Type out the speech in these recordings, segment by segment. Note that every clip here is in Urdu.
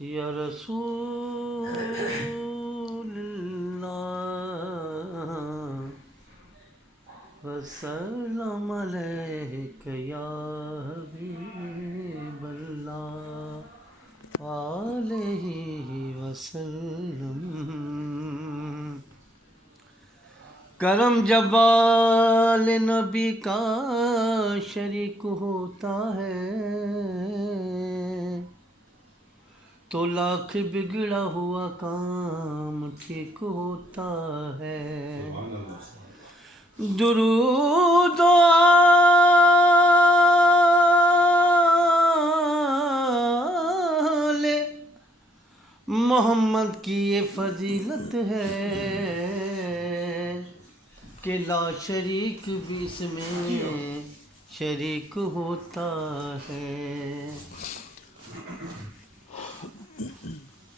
یا رسول اللہ وسلام علیک یا حبیب اللہ علیہ وسلم. کرم جبال نبی کا شریک ہوتا ہے تو لاکھ بگڑا ہوا کام ٹھیک ہوتا ہے. درود و آل محمد کی یہ فضیلت ہے کہ لا شریک بھی اس میں شریک ہوتا ہے.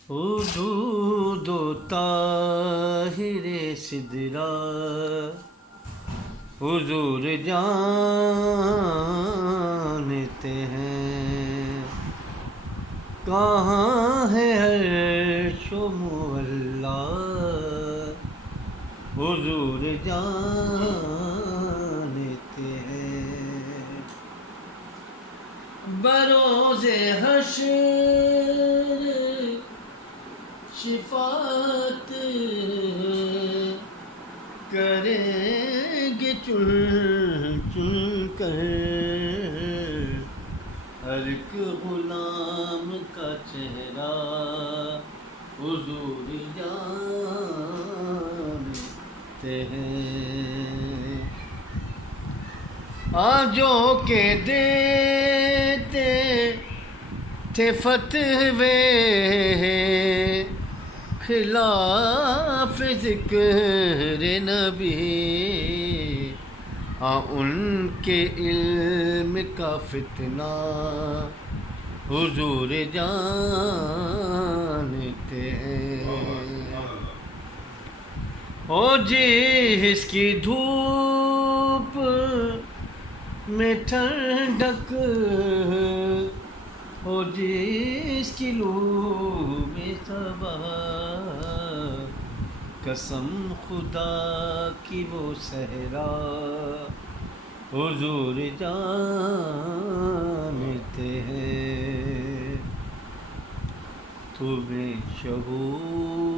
حدود و طاہر سدرا حضور جانتے ہیں کہاں ہے عرش و معلا حضور جانتے ہیں. بروز حشر شفاعت کریں گے چن چن کر ہر ایک غلام کا چہرہ حضور جانتے ہیں. آجوں کے دیتے تھے فتوے خلاف ذکر نبی ان کے علم کا فتنہ حضور جانتے ہیں. او جس کی دھوپ میں ٹھنڈک ہو جس کی لو میں صبا قسم خدا کی وہ صحرا حضور جانتے ہیں. تمہیں شعور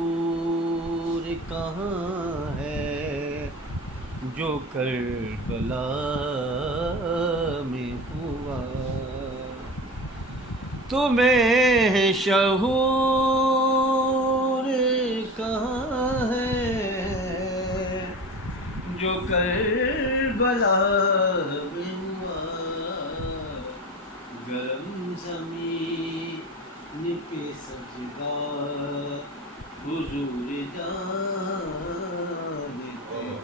کہاں ہے جو کربلا میں ہوا. تمہیں شعور کہاں ہے جو کربلا میں ہوا. گرم زمین پہ سجدہ حضور جانتے ہیں.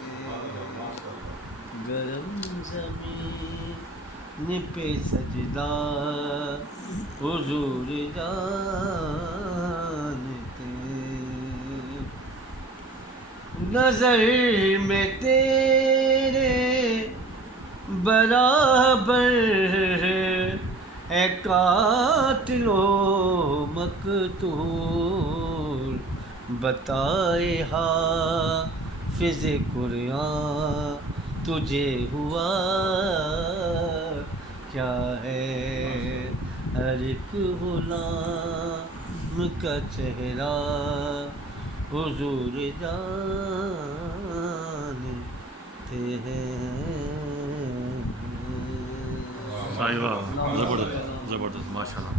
گرم زمین پہ سجدہ حضور جانتے ہیں. نظر میں تیرے برابر اے قاتل و مقتول بتائے حافظ قرآن تجھے ہوا کیا ہے. ہر ایک غلام کا چہرہ حضور جانتے ہیں. زبردست ماشاء اللہ.